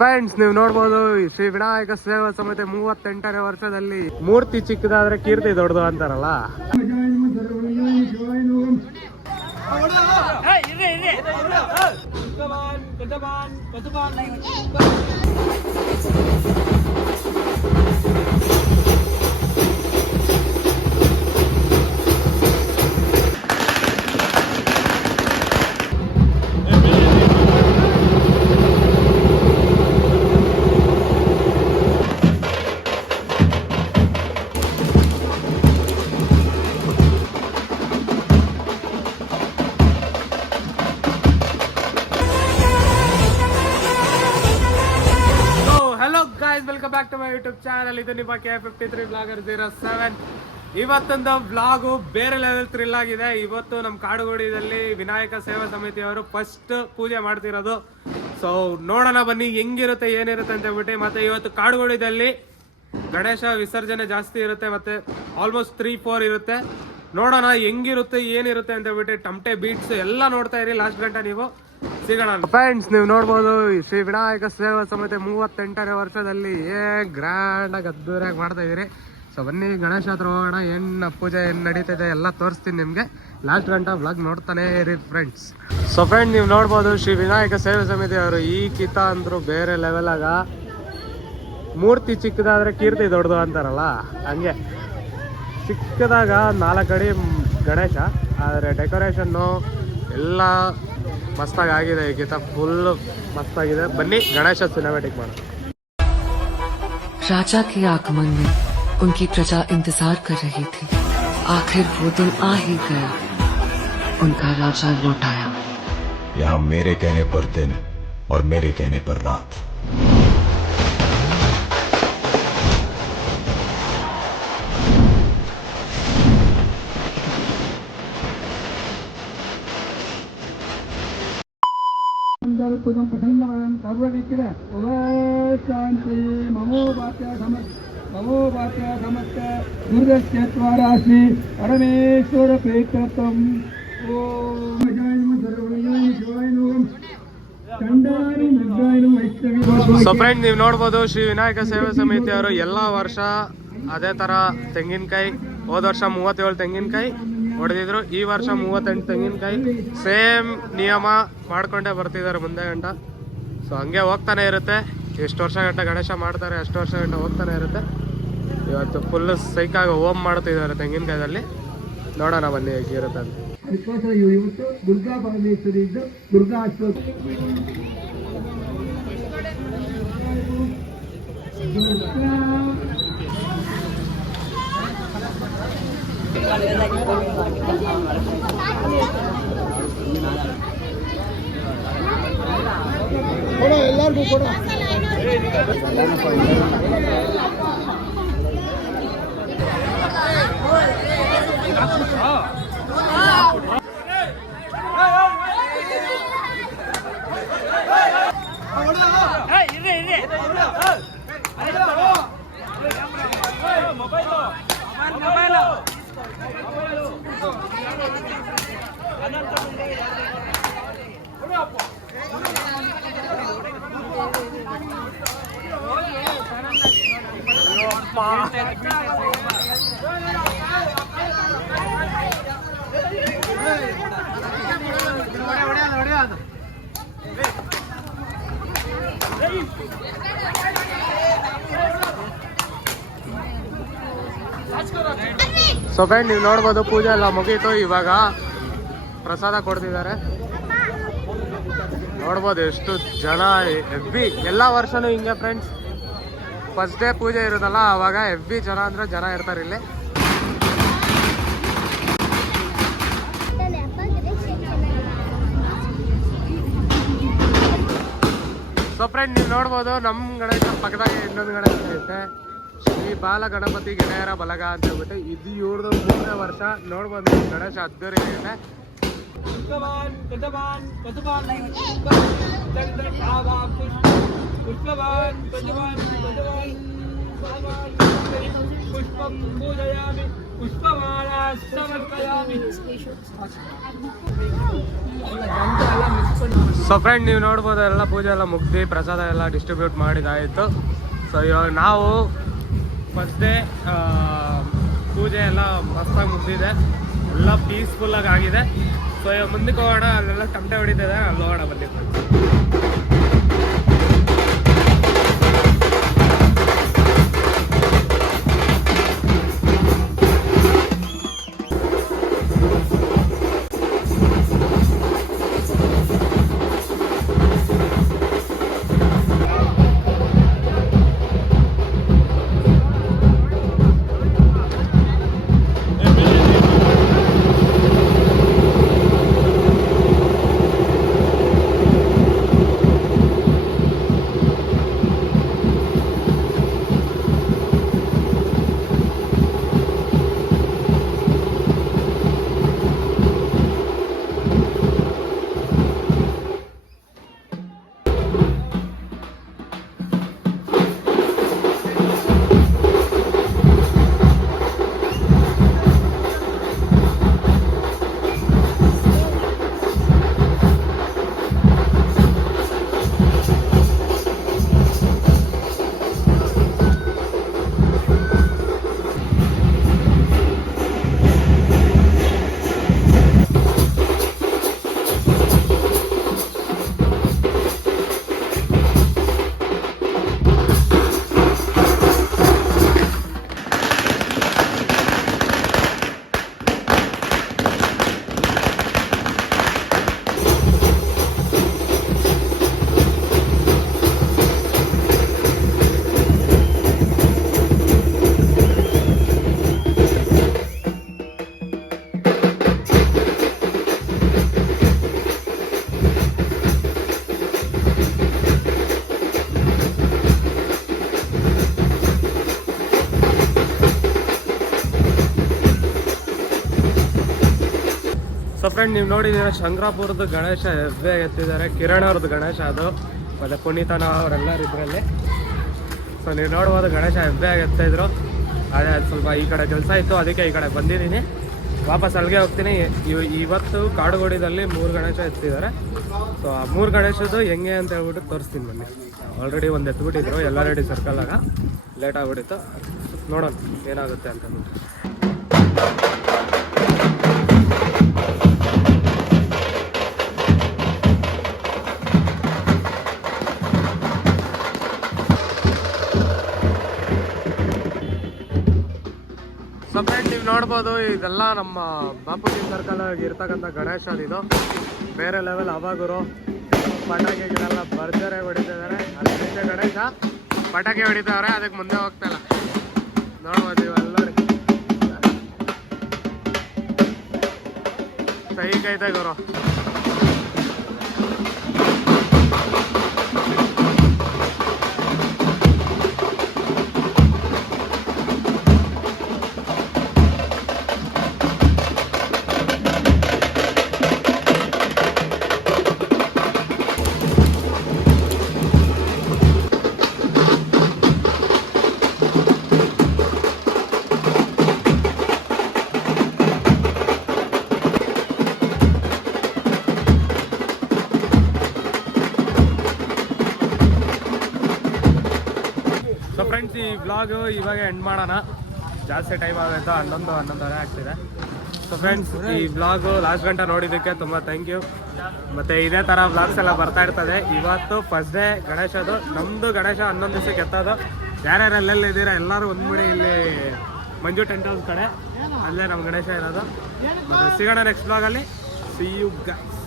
Friends, ನೀವು ನೋಡ್ಬೋದು ಶ್ರೀ ವಿನಾಯಕ ಸೇವಾ ಸಮಿತಿ 38ನೇ ವರ್ಷದಲ್ಲಿ ಮೂರ್ತಿ ಚಿಕ್ಕದಾದ್ರೆ ಕೀರ್ತಿ ದೊಡ್ಡದು ಅಂತಾರಲ್ಲ. Welcome back to my YouTube channel. ಇದು ನಿಮ್ಮ K53 ಬ್ಲಾಗರ್ 07. ಇವತ್ತೊಂದು ಬ್ಲಾಗು ಬೇರೆ ಲೆವೆಲ್ ಥ್ರಿಲ್ ಆಗಿದೆ. ಇವತ್ತು ನಮ್ಮ ಕಾಡುಗೋಡಿದಲ್ಲಿ ವಿನಾಯಕ ಸೇವಾ ಸಮಿತಿಯವರು ಫಸ್ಟ್ ಪೂಜೆ ಮಾಡ್ತಿರೋದು. ಸೊ ನೋಡೋಣ ಬನ್ನಿ ಹೆಂಗಿರುತ್ತೆ ಏನಿರುತ್ತೆ ಅಂತ ಹೇಳ್ಬಿಟ್ಟು. ಮತ್ತೆ ಇವತ್ತು ಕಾಡುಗೋಡಿದಲ್ಲಿ ಗಣೇಶ ವಿಸರ್ಜನೆ ಜಾಸ್ತಿ ಇರುತ್ತೆ, ಮತ್ತೆ ಆಲ್ಮೋಸ್ಟ್ 3-4 ಇರುತ್ತೆ. ನೋಡೋಣ ಹೆಂಗಿರುತ್ತೆ ಏನಿರುತ್ತೆ ಅಂತ ಹೇಳ್ಬಿಟ್ಟು. ಟಮಟೆ ಬೀಟ್ಸ್ ಎಲ್ಲ ನೋಡ್ತಾ ಇರಿ ಲಾಸ್ಟ್ ಗಂಟೆ ನೀವು ಸಿಗೋಣ. ಫ್ರೆಂಡ್ಸ್, ನೀವು ನೋಡ್ಬೋದು ಶ್ರೀ ವಿನಾಯಕ ಸೇವಾ ಸಮಿತಿ 38ನೇ ವರ್ಷದಲ್ಲಿ ಗ್ರ್ಯಾಂಡ್ ಆಗಿ ಅದ್ದೂರಿಯಾಗಿ ಮಾಡ್ತಾ ಇದೀರಿ. ಸೊ ಬನ್ನಿ ಗಣೇಶ ಹತ್ರ ಹೋಗೋಣ. ಏನು ಪೂಜೆ ಏನು ನಡೀತಿದೆ ಎಲ್ಲ ತೋರಿಸ್ತೀನಿ ನಿಮಗೆ. ಲಾಸ್ಟ್ ಗಂಟೆ ವ್ಲಾಗ್ ನೋಡ್ತಾನೆ ಇರಿ ಫ್ರೆಂಡ್ಸ್. ಸೊ ಫ್ರೆಂಡ್, ನೀವು ನೋಡ್ಬೋದು ಶ್ರೀ ವಿನಾಯಕ ಸೇವಾ ಸಮಿತಿ ಅವರು ಈ ಕಿತ ಅಂದ್ರು ಬೇರೆ ಲೆವೆಲ್ ಆಗ. ಮೂರ್ತಿ ಚಿಕ್ಕದಾದ್ರೆ ಕೀರ್ತಿ ದೊಡ್ಡದು ಅಂತಾರಲ್ಲ, ಹಂಗೆ ಚಿಕ್ಕದಾಗ 4 ಅಡಿ ಗಣೇಶ, ಆದರೆ ಡೆಕೋರೇಷನ್ನು ಎಲ್ಲ ಮಸ್ತಾಗಿ ಆಗಿದೆ. ಈ ಗೀತ ಫುಲ್ ಮಸ್ತಾಗಿದೆ. ಬನ್ನಿ ಗಣೇಶ ಸಿನಿಮ್ಯಾಟಿಕ್ ಮಾಡೋಣ. राजा के आगमन में उनकी प्रजा इंतजार कर रही थी. आखिर वो दिन आ ही गया. उनका राजा लौट आया. यहाँ मेरे कहने पर दिन और मेरे कहने पर रात. ಶ್ರೀ ಪರಮೇಶ್ವರ ಪ್ರೇತತ್ವಂ. ಸೊ ಫ್ರೆಂಡ್, ನೀವು ನೋಡ್ಬೋದು ಶ್ರೀ ವಿನಾಯಕ ಸೇವಾ ಸಮಿತಿಯವರು ಎಲ್ಲ ವರ್ಷ ಅದೇ ತರ ತೆಂಗಿನಕಾಯಿ, ಹೋದ ವರ್ಷ 37 ತೆಂಗಿನಕಾಯಿ ಹೊಡೆದಿದ್ರು, ಈ ವರ್ಷ 38 ತೆಂಗಿನಕಾಯಿ. ಸೇಮ್ ನಿಯಮ ಮಾಡ್ಕೊಂಡೇ ಬರ್ತಿದ್ದಾರೆ ಮುಂದೆ ಗಂಟ. ಸೊ ಹಂಗೆ ಹೋಗ್ತಾನೆ ಇರುತ್ತೆ. ಎಷ್ಟು ವರ್ಷ ಗಂಟ ಗಣೇಶ ಮಾಡ್ತಾರೆ ಅಷ್ಟು ವರ್ಷ ಗಂಟ ಹೋಗ್ತಾನೆ ಇರುತ್ತೆ. ಇವತ್ತು ಫುಲ್ ಸೈಕಾಗಿ ಹೋಮ್ ಮಾಡ್ತಿದ್ದಾರೆ ತೆಂಗಿನಕಾಯದಲ್ಲಿ. ನೋಡೋಣ ಬನ್ನಿ ಹೇಗಿರುತ್ತೆ ಅಂತ. ಅದಕ್ಕೋಸ್ಕರ ಇವತ್ತು ದುರ್ಗಾ ಪರಮೇಶ್ವರಿ ಇದ್ದು ದುರ್ಗಾ ಅಷ್ಟೋತ್ತರ ಎಲ್ಲರಿಗೂ ಕೂಡ ಸೊ ಫ್ರೆಂಡ್, ನೀವು ನೋಡ್ಬೋದು ಪೂಜೆ ಎಲ್ಲ ಮುಗೀತು. ಇವಾಗ ಪ್ರಸಾದ ಕೊಡ್ತಿದ್ದಾರೆ. ನೋಡ್ಬೋದು ಎಷ್ಟು ಜನ ಹೆವಿ. ಎಲ್ಲ ವರ್ಷನೂ ಹಿಂಗೆ ಫ್ರೆಂಡ್ಸ್, ಫಸ್ಟ್ ಡೇ ಪೂಜೆ ಇರೋದಲ್ಲ ಅವಾಗ ಹೆವಿ ಜನ ಅಂದ್ರೆ ಜನ ಇರ್ತಾರೆ ಇಲ್ಲಿ. ಸೊ ಫ್ರೆಂಡ್, ನೀವು ನೋಡ್ಬೋದು ನಮ್ಮ ಗಣೇಶ ಪಕ್ಕದಾಗೆ ಇನ್ನೊಂದು ಗಣೇಶ ಐತೆ, ಶ್ರೀ ಬಾಲ ಗಣಪತಿ ಗೆಳೆಯರ ಬಲಗ ಅಂತ ಹೇಳ್ಬಿಟ್ಟು. ಇದು ಇವ್ರದ್ದು 3ನೇ ವರ್ಷ. ನೋಡ್ಬೋದು ಗಣೇಶ ಅದ್ದೂರಿ ಆಗಿದೆ. पुष्पं पूजयामि पुष्पमाला समर्पयामि. ಸೊ ಫ್ರೆಂಡ್ ನೀವು ನೋಡ್ಬೋದು ಎಲ್ಲ ಪೂಜೆ ಎಲ್ಲ ಮುಗ್ದು ಪ್ರಸಾದ ಎಲ್ಲ ಡಿಸ್ಟ್ರಿಬ್ಯೂಟ್ ಮಾಡಿದಾಯಿತು. ಸೊ ಇವಾಗ ನಾವು ಫಸ್ಟ್ ಡೇ ಪೂಜೆ ಎಲ್ಲ ಮಸ್ತಾಗಿ ಮುಗ್ದಿದೆ, ಎಲ್ಲ ಪೀಸ್ಫುಲ್ಲಾಗಿ ಆಗಿದೆ. ಸೊ ಇವಾಗ ಮುಂದಕ್ಕೆ ಹೋಗೋಣ, ಅಲ್ಲೆಲ್ಲ ತಮಟೆ ಹೊಡಿತಿದೆ, ಅಲ್ಲಿ ಹೋಗೋಣ ಬನ್ನಿ. ಸೊ ಫ್ರೆಂಡ್ ನೀವು ನೋಡಿದ್ದೀರ ಶಂಕರಾಪುರದ ಗಣೇಶ ಹೆಬ್ಬೆ ಎತ್ತಿದ್ದಾರೆ, ಕಿರಣ್ ಅವ್ರದ್ದು ಗಣೇಶ ಅದು, ಮತ್ತು ಪುನೀತನ ಅವರೆಲ್ಲರೂ ಇದರಲ್ಲಿ. ಸೊ ನೀವು ನೋಡ್ಬೋದು ಗಣೇಶ ಹೆಬ್ಬೆ ಎತ್ತಿದ್ರು. ಅದೇ ಸ್ವಲ್ಪ ಈ ಕಡೆ ಕೆಲಸ ಇತ್ತು, ಅದಕ್ಕೆ ಈ ಕಡೆ ಬಂದಿದ್ದೀನಿ. ವಾಪಸ್ ಅಲ್ಲಿಗೆ ಹೋಗ್ತೀನಿ. ಇವತ್ತು ಕಾಡುಗೋಡಿದಲ್ಲಿ 3 ಗಣೇಶ ಎತ್ತಿದ್ದಾರೆ. ಸೊ ಆ 3 ಗಣೇಶದ್ದು ಹೆಂಗೆ ಅಂತ ಹೇಳ್ಬಿಟ್ಟು ತೋರಿಸ್ತೀನಿ ಬನ್ನಿ. ಆಲ್ರೆಡಿ ಒಂದು ಎತ್ಬಿಟ್ಟಿದ್ರು, ಎಲ್ಲ ರೆಡಿ ಸರ್ಕಲಾಗ ಲೇಟ್ ಆಗಿಬಿಟ್ಟಿತ್ತು. ನೋಡೋಣ ಏನಾಗುತ್ತೆ ಅಂತ. ಸೊ ಫ್ರೆಂಡ್ ನೀವು ನೋಡ್ಬೋದು, ಇದೆಲ್ಲ ನಮ್ಮ ಬಾಪುಜಿ ಸರ್ಕಲ್ ಇರ್ತಕ್ಕಂಥ ಗಣೇಶ. ಇದು ಬೇರೆ ಲೆವೆಲ್. ಅವಾಗರು ಪಟಾಕಿಗಳೆಲ್ಲ ಭರ್ಜರಿ ಹೊಡಿತಿದ್ದಾರೆ. ಅಲ್ಲಿ ಗಣೇಶ ಪಟಾಕಿ ಹೊಡಿತಾವ್ರೆ, ಅದಕ್ಕೆ ಮುಂದೆ ಹೋಗ್ತಾ ಇಲ್ಲ. ನೋಡ್ಬೋದು ಇವೆಲ್ಲರೂ ಸಹಿ ಕೈತೆ ಗುರು. ಸೊ ಫ್ರೆಂಡ್ಸ್, ಈ ವ್ಲಾಗ್ ಇವಾಗ ಎಂಡ್ ಮಾಡೋಣ. ಜಾಸ್ತಿ ಟೈಮ್ ಆಗುತ್ತೆ, 11:30 ಆಗ್ತಿದೆ. ಸೊ ಫ್ರೆಂಡ್ಸ್, ಈ ವ್ಲಾಗ್ ಲಾಸ್ಟ್ ಗಂಟೆ ನೋಡಿದ್ದಕ್ಕೆ ತುಂಬ ಥ್ಯಾಂಕ್ ಯು. ಮತ್ತು ಇದೇ ಥರ ವ್ಲಾಗ್ಸ್ ಎಲ್ಲ ಬರ್ತಾ ಇರ್ತದೆ. ಇವತ್ತು ಫಸ್ಟ್ ಡೇ ಗಣೇಶದು. ನಮ್ಮದು ಗಣೇಶ 11 ದಿವಸಕ್ಕೆ ಎತ್ತೋದು. ಯಾರ್ಯಾರು ಎಲ್ಲೆಲ್ಲಿದ್ದೀರಾ ಎಲ್ಲರೂ ಒಂದ್ಬಿಡಿ ಇಲ್ಲಿ ಮಂಜು ಟೆಂಟ್ ಹೌಸ್ ಕಡೆ, ಅಲ್ಲೇ ನಮ್ಮ ಗಣೇಶ ಇರೋದು. ಮತ್ತು ಸಿಗೋಣ ನೆಕ್ಸ್ಟ್ ವ್ಲಾಗಲ್ಲಿ. See you guys.